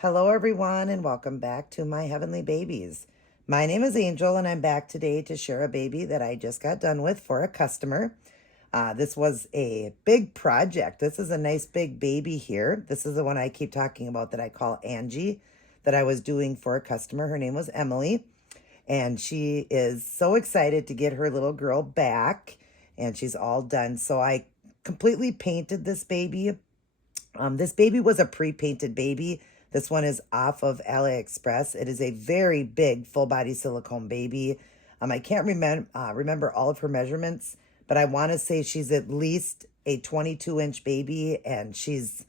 Hello, everyone, and welcome back to my heavenly babies. My name is Angel, and I'm back today to share a baby that I just got done with for a customer. This was a big project. This is a nice big baby here. This is the one I keep talking about that I call Angie, that I was doing for a customer. Her name was Emily, and she is so excited to get her little girl back, and she's all done. So I completely painted this baby. This baby was a pre-painted baby. This one is off of AliExpress. It is a very big full body silicone baby. I can't remember all of her measurements, but I want to say she's at least a 22-inch baby, and she's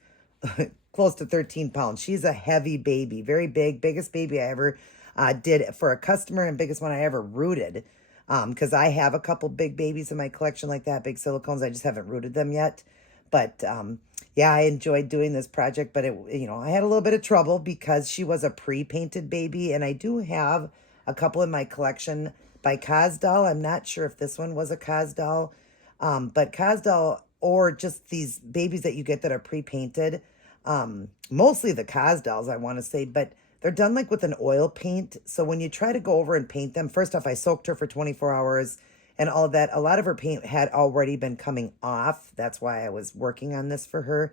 close to 13 pounds. She's a heavy baby, very big, biggest baby I ever did for a customer, and biggest one I ever rooted. Because I have a couple big babies in my collection like that, big silicones. I just haven't rooted them yet. But yeah, I enjoyed doing this project, but I had a little bit of trouble because she was a pre-painted baby, and I do have a couple in my collection by Cosdoll. I'm not sure if this one was a Cosdoll, but Cosdoll or just these babies that you get that are pre-painted, mostly the Cosdolls, I want to say, but they're done like with an oil paint. So when you try to go over and paint them, first off, I soaked her for 24 hours and all of that. A lot of her paint had already been coming off. That's why I was working on this for her.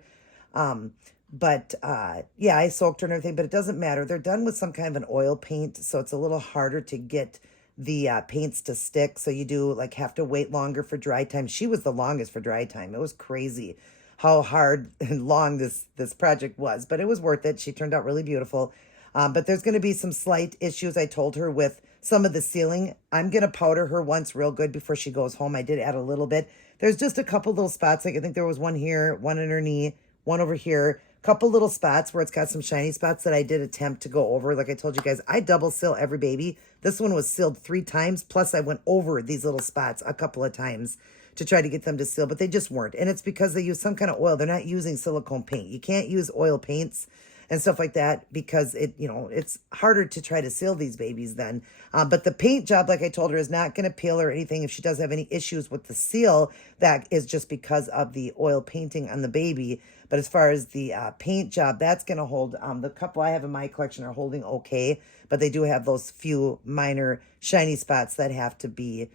Yeah, I soaked her and everything, but it doesn't matter. They're done with some kind of an oil paint, so it's a little harder to get the paints to stick. So you do like have to wait longer for dry time. She was the longest for dry time. It was crazy how hard and long this project was, but it was worth it. She turned out really beautiful. But there's going to be some slight issues, I told her, with some of the sealing. I'm going to powder her once real good before she goes home. I did add a little bit. There's just a couple little spots. Like I think there was one here, one in her knee, one over here. Couple little spots where it's got some shiny spots that I did attempt to go over. Like I told you guys, I double seal every baby. This one was sealed 3 times. Plus I went over these little spots a couple of times to try to get them to seal, but they just weren't. And it's because they use some kind of oil. They're not using silicone paint. You can't use oil paints and stuff like that because it's harder to try to seal these babies then. But the paint job, like I told her, is not going to peel or anything. If she does have any issues with the seal, that is just because of the oil painting on the baby. But as far as the paint job, that's going to hold. The couple I have in my collection are holding okay, but they do have those few minor shiny spots that have to be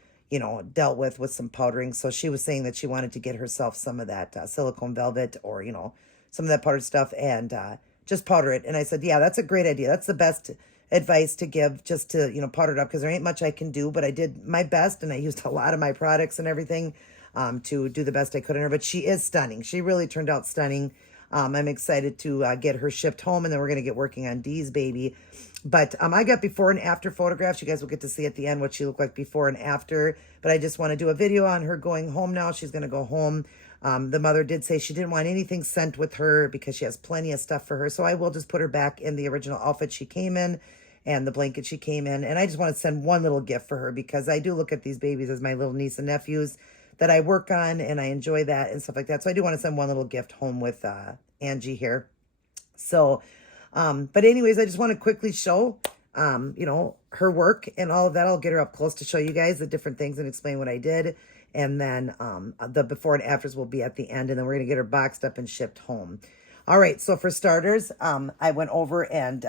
dealt with some powdering. So she was saying that she wanted to get herself some of that silicone velvet or, some of that powdered stuff and just powder it. And I said, yeah, that's a great idea. That's the best advice to give, just to, powder it up, because there ain't much I can do, but I did my best and I used a lot of my products and everything to do the best I could in her. But she is stunning. She really turned out stunning. I'm excited to get her shipped home, and then we're going to get working on Dee's baby. But I got before and after photographs. You guys will get to see at the end what she looked like before and after. But I just want to do a video on her going home now. She's going to go home. The mother did say she didn't want anything sent with her because she has plenty of stuff for her. So I will just put her back in the original outfit she came in and the blanket she came in. And I just want to send one little gift for her because I do look at these babies as my little niece and nephews that I work on, and I enjoy that and stuff like that. So I do want to send one little gift home with Angie here. So, but anyways, I just want to quickly show, her work and all of that. I'll get her up close to show you guys the different things and explain what I did. And then the before and afters will be at the end, and then we're going to get her boxed up and shipped home. All right, so for starters, I went over and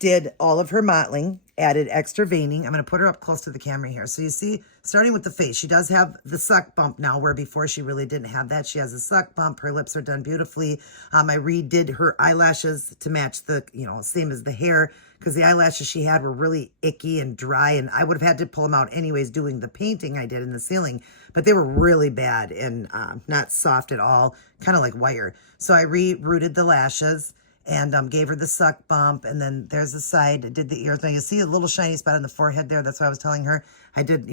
did all of her mottling, added extra veining. I'm going to put her up close to the camera here. So you see, starting with the face, she does have the suck bump now, where before she really didn't have that. She has a suck bump. Her lips are done beautifully. I redid her eyelashes to match the, same as the hair, because the eyelashes she had were really icky and dry, and I would have had to pull them out anyways doing the painting I did in the ceiling, but they were really bad and not soft at all, kind of like wire. So I re-rooted the lashes and gave her the suck bump, and then there's the side. I did the ears. Now you see a little shiny spot on the forehead there. That's what I was telling her. I did,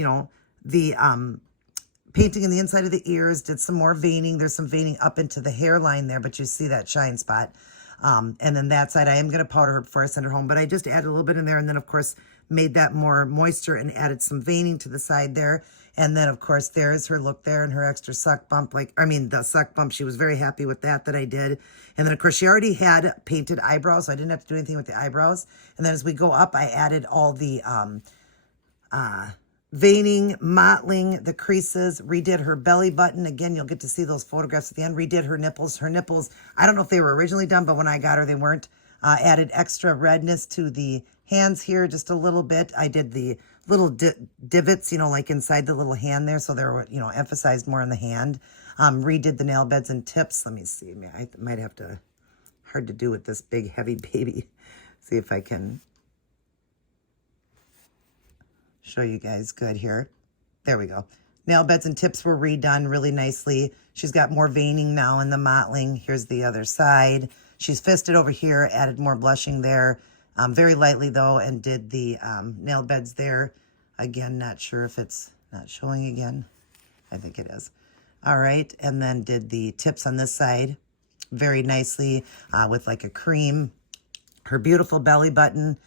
the painting in the inside of the ears, did some more veining. There's some veining up into the hairline there, but you see that shine spot. And then that side, I am going to powder her before I send her home, but I just added a little bit in there, and then, of course, made that more moisture and added some veining to the side there. And then, of course, there's her look there and her extra suck bump. The suck bump, she was very happy with that I did. And then, of course, she already had painted eyebrows, so I didn't have to do anything with the eyebrows. And then as we go up, I added all the veining, mottling, the creases, redid her belly button. Again, you'll get to see those photographs at the end. Redid her nipples. Her nipples, I don't know if they were originally done, but when I got her, they weren't. Added extra redness to the hands here just a little bit. I did the little divots, you know, like inside the little hand there. So they were, you know, emphasized more on the hand. Redid the nail beds and tips. Let me see. I might have to, hard to do with this big, heavy baby. See if I can show you guys good here. There we go. Nail beds and tips were redone really nicely. She's got more veining now in the mottling. Here's the other side. She's fisted over here, added more blushing there. Very lightly though, and did the nail beds there. Again, not sure if it's not showing again. I think it is. All right, and then did the tips on this side very nicely with like a cream. Her beautiful belly button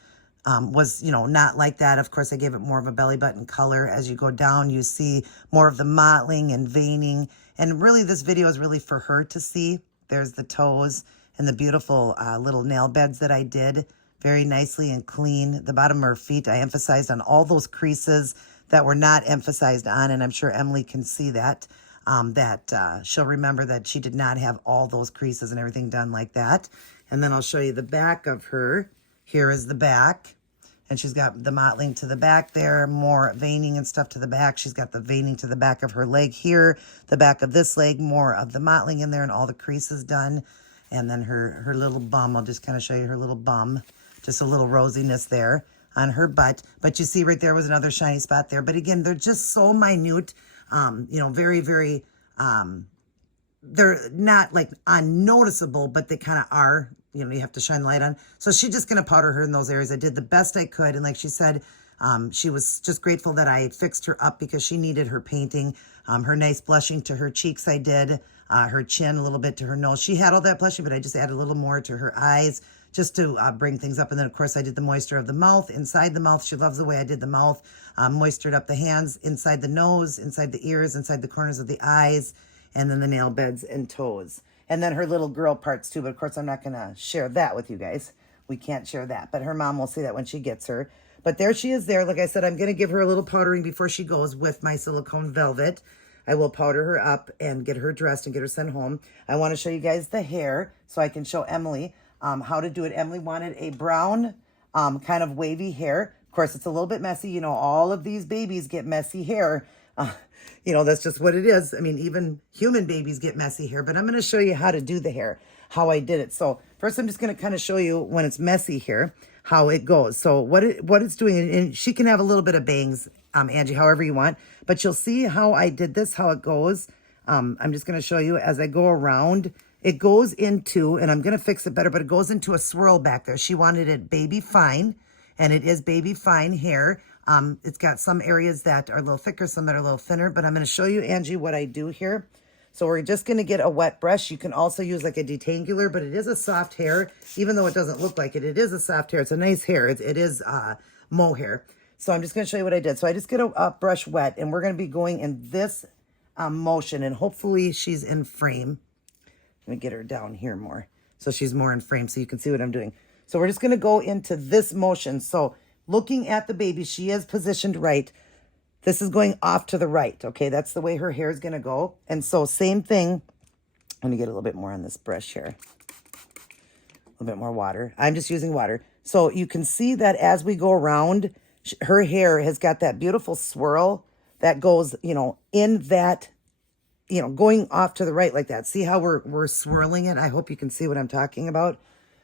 was, you know, not like that. Of course, I gave it more of a belly button color. As you go down, you see more of the mottling and veining. And really, this video is really for her to see. There's the toes and the beautiful little nail beds that I did very nicely and clean. The bottom of her feet, I emphasized on all those creases that were not emphasized on, and I'm sure Emily can see that, she'll remember that she did not have all those creases and everything done like that. And then I'll show you the back of her. Here is the back, and she's got the mottling to the back there, more veining and stuff to the back. She's got the veining to the back of her leg here, the back of this leg, more of the mottling in there and all the creases done. And then her little bum, I'll just kind of show you her little bum. Just a little rosiness there on her butt. But you see right there was another shiny spot there. But again, they're just so minute, you know, very, very, they're not like unnoticeable, but they kind of are, you know, you have to shine light on. So she's just going to powder her in those areas. I did the best I could. And like she said, she was just grateful that I fixed her up because she needed her painting. Her nice blushing to her cheeks I did. Her chin, a little bit to her nose. She had all that blushing, but I just added a little more to her eyes, just to bring things up. And then, of course, I did the moisture of the mouth, inside the mouth. She loves the way I did the mouth. Moistured up the hands, inside the nose, inside the ears, inside the corners of the eyes, and then the nail beds and toes. And then her little girl parts, too. But, of course, I'm not going to share that with you guys. We can't share that. But her mom will see that when she gets her. But there she is there. Like I said, I'm going to give her a little powdering before she goes with my silicone velvet. I will powder her up and get her dressed and get her sent home. I want to show you guys the hair so I can show Emily how to do it. Emily wanted a brown kind of wavy hair. Of course, it's a little bit messy. You know, all of these babies get messy hair. You know, that's just what it is. I mean, even human babies get messy hair. But I'm going to show you how to do the hair, how I did it. So first, I'm just going to kind of show you when it's messy here, how it goes. So what it's doing, and she can have a little bit of bangs, Angie, however you want. But you'll see how I did this, how it goes. I'm just going to show you as I go around. It goes into, and I'm going to fix it better, but it goes into a swirl back there. She wanted it baby fine, and it is baby fine hair. It's got some areas that are a little thicker, some that are a little thinner, but I'm going to show you, Angie, what I do here. So we're just going to get a wet brush. You can also use like a detangler, but it is a soft hair, even though it doesn't look like it. It is a soft hair. It's a nice hair. It is mohair. So I'm just going to show you what I did. So I just get a brush wet, and we're going to be going in this motion, and hopefully she's in frame. Let me get her down here more so she's more in frame so you can see what I'm doing. So we're just going to go into this motion. So looking at the baby, she is positioned right. This is going off to the right. Okay, that's the way her hair is going to go. And so same thing. Let me get a little bit more on this brush here. A little bit more water. I'm just using water. So you can see that as we go around, her hair has got that beautiful swirl that goes, you know, in that, you know, going off to the right like that. See how we're swirling it? I hope you can see what I'm talking about,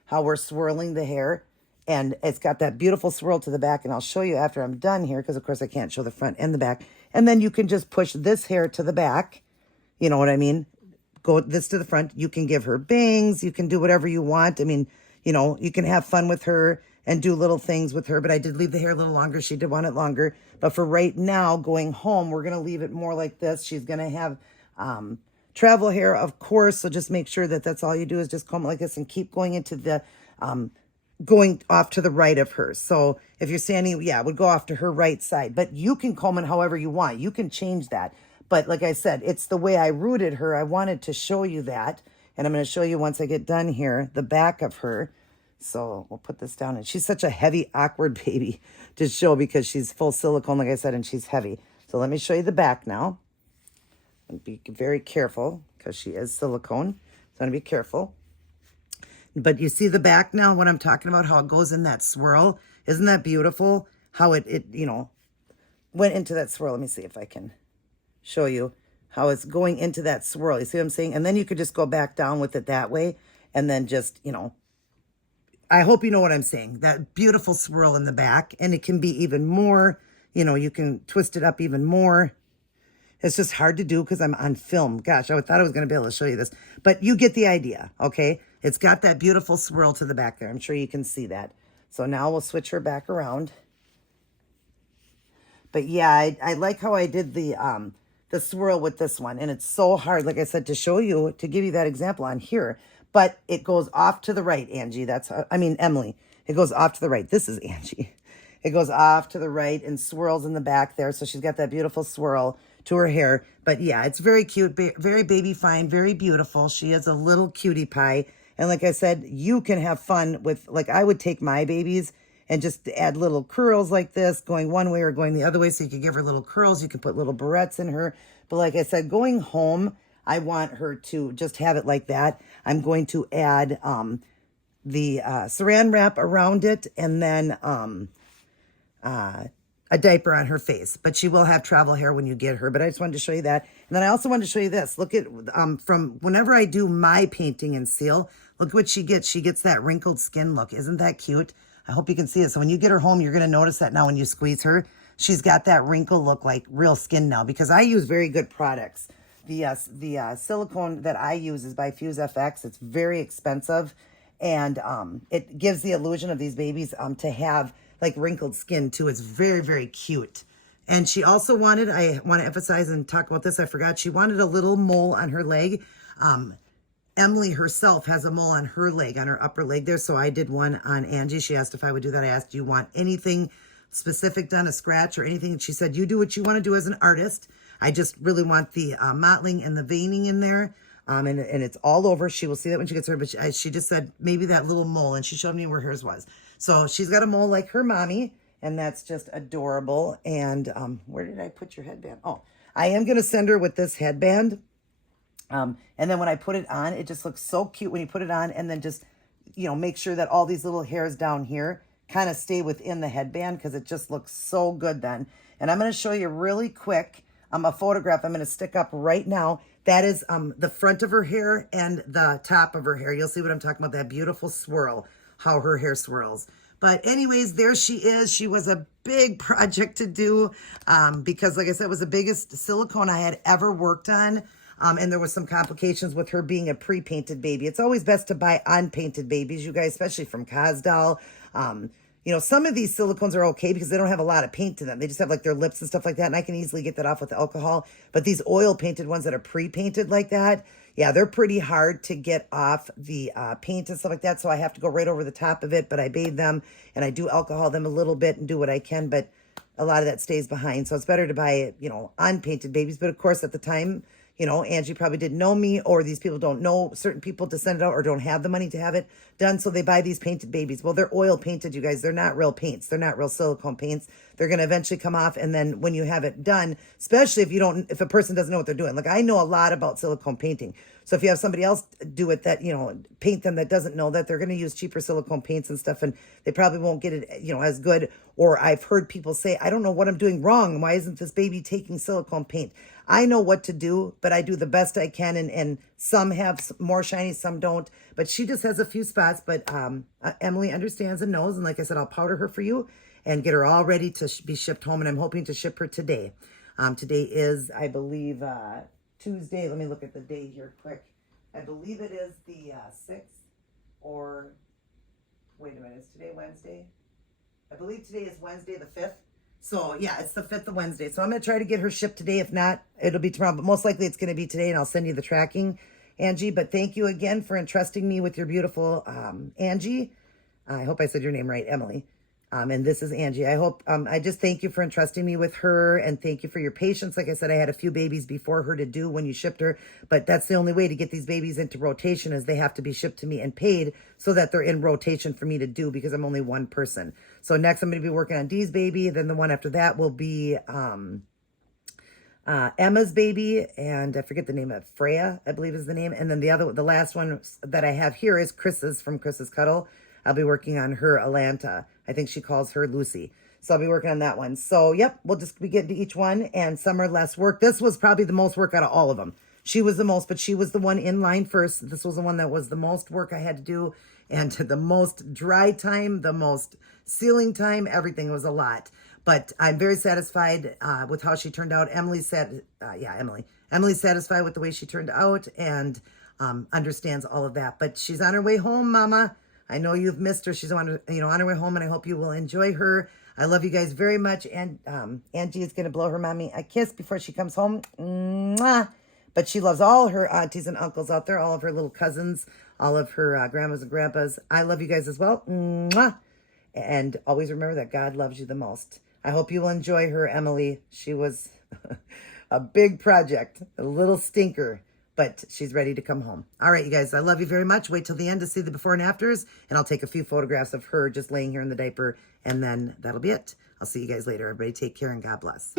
how we're swirling the hair. And it's got that beautiful swirl to the back. And I'll show you after I'm done here, because, of course, I can't show the front and the back. And then you can just push this hair to the back. You know what I mean? Go this to the front. You can give her bangs. You can do whatever you want. I mean, you know, you can have fun with her and do little things with her. But I did leave the hair a little longer. She did want it longer. But for right now, going home, we're going to leave it more like this. She's going to have travel hair, of course. So just make sure that that's all you do is just comb it like this and keep going into the, going off to the right of her. So if you're standing, yeah, it would go off to her right side, but you can comb it however you want. You can change that. But like I said, it's the way I rooted her. I wanted to show you that. And I'm going to show you once I get done here, the back of her. So we'll put this down. And she's such a heavy, awkward baby to show because she's full silicone, like I said, and she's heavy. So let me show you the back now. And be very careful because she is silicone. So I'm going to be careful. But you see the back now, what I'm talking about, how it goes in that swirl. Isn't that beautiful? How it went into that swirl. Let me see if I can show you how it's going into that swirl. You see what I'm saying? And then you could just go back down with it that way. And then just, I hope you know what I'm saying. That beautiful swirl in the back. And it can be even more, you can twist it up even more. It's just hard to do because I'm on film. Gosh, I thought I was going to be able to show you this. But you get the idea, okay? It's got that beautiful swirl to the back there. I'm sure you can see that. So now we'll switch her back around. But yeah, I like how I did the swirl with this one. And it's so hard, like I said, to show you, to give you that example on here. But it goes off to the right, Angie. Emily. It goes off to the right. This is Angie. It goes off to the right and swirls in the back there. So she's got that beautiful swirl to her hair. But yeah, it's very cute, very baby fine, very beautiful. She is a little cutie pie. And like I said, you can have fun with, like I would take my babies and just add little curls like this, going one way or going the other way. So you could give her little curls. You can put little barrettes in her. But like I said, going home, I want her to just have it like that. I'm going to add the saran wrap around it and then a diaper on her face. But she will have travel hair when you get her. But I just wanted to show you that. And then I also wanted to show you this. Look at, from whenever I do my painting and seal, look what she gets. She gets that wrinkled skin look. Isn't that cute? I hope you can see it. So when you get her home, you're going to notice that now when you squeeze her, she's got that wrinkle look like real skin now because I use very good products. The silicone that I use is by Fuse FX. It's very expensive, and it gives the illusion of these babies to have like wrinkled skin too. It's very, very cute. And she also wanted, I want to emphasize and talk about this, I forgot, she wanted a little mole on her leg. Emily herself has a mole on her leg, on her upper leg there. So I did one on Angie. She asked if I would do that. I asked, do you want anything specific done, a scratch or anything? And she said, you do what you want to do as an artist. I just really want the mottling and the veining in there. And it's all over. She will see that when she gets her. But she just said maybe that little mole. And she showed me where hers was. So she's got a mole like her mommy. And that's just adorable. And where did I put your headband? Oh, I am going to send her with this headband. And then when I put it on, it just looks so cute when you put it on. And then just, make sure that all these little hairs down here kind of stay within the headband because it just looks so good then. And I'm going to show you really quick a photograph I'm going to stick up right now. That is the front of her hair and the top of her hair. You'll see what I'm talking about, that beautiful swirl, how her hair swirls. But anyways, there she is. She was a big project to do because, like I said, it was the biggest silicone I had ever worked on. And there was some complications with her being a pre-painted baby. It's always best to buy unpainted babies, you guys, especially from Cosdoll. Some of these silicones are okay because they don't have a lot of paint to them. They just have like their lips and stuff like that. And I can easily get that off with alcohol. But these oil painted ones that are pre-painted like that, yeah, they're pretty hard to get off the paint and stuff like that. So I have to go right over the top of it. But I bathe them and I do alcohol them a little bit and do what I can. But a lot of that stays behind. So it's better to buy, unpainted babies. But of course, at the time, Angie probably didn't know me, or these people don't know certain people to send it out or don't have the money to have it done. So they buy these painted babies. Well, they're oil painted, you guys. They're not real paints. They're not real silicone paints. They're going to eventually come off. And then when you have it done, especially if a person doesn't know what they're doing, like I know a lot about silicone painting. So if you have somebody else do it that, paint them that doesn't know that, they're going to use cheaper silicone paints and stuff. And they probably won't get it, as good. Or I've heard people say, I don't know what I'm doing wrong. Why isn't this baby taking silicone paint? I know what to do, but I do the best I can. And some have more shiny, some don't. But she just has a few spots. But Emily understands and knows. And like I said, I'll powder her for you and get her all ready to be shipped home. And I'm hoping to ship her today. Today is, I believe, Tuesday. Let me look at the date here quick. I believe it is the 6th or, wait a minute, is today Wednesday? I believe today is Wednesday the 5th. So yeah, it's the 5th of Wednesday. So I'm going to try to get her shipped today. If not, it'll be tomorrow. But most likely it's going to be today, and I'll send you the tracking, Angie. But thank you again for entrusting me with your beautiful Angie. I hope I said your name right, Emily. And this is Angie. I just thank you for entrusting me with her, and thank you for your patience. Like I said, I had a few babies before her to do when you shipped her, but that's the only way to get these babies into rotation is they have to be shipped to me and paid so that they're in rotation for me to do because I'm only one person. So next I'm going to be working on Dee's baby. Then the one after that will be Emma's baby, and I forget the name of Freya, I believe is the name. And then the last one that I have here is Chris's from Chris's Cuddle. I'll be working on her Alanta. I think she calls her Lucy. So I'll be working on that one. So, yep, we'll just be getting to each one, and some are less work. This was probably the most work out of all of them. She was the most, but she was the one in line first. This was the one that was the most work I had to do, and the most dry time, the most sealing time, everything was a lot. But I'm very satisfied with how she turned out. Emily's satisfied with the way she turned out, and understands all of that. But she's on her way home, Mama. I know you've missed her. She's on her way home, and I hope you will enjoy her. I love you guys very much. And Angie is going to blow her mommy a kiss before she comes home. Mwah. But she loves all her aunties and uncles out there, all of her little cousins, all of her grandmas and grandpas. I love you guys as well. Mwah. And always remember that God loves you the most. I hope you will enjoy her, Emily. She was a big project, a little stinker, but she's ready to come home. All right, you guys, I love you very much. Wait till the end to see the before and afters, and I'll take a few photographs of her just laying here in the diaper, and then that'll be it. I'll see you guys later. Everybody take care, and God bless.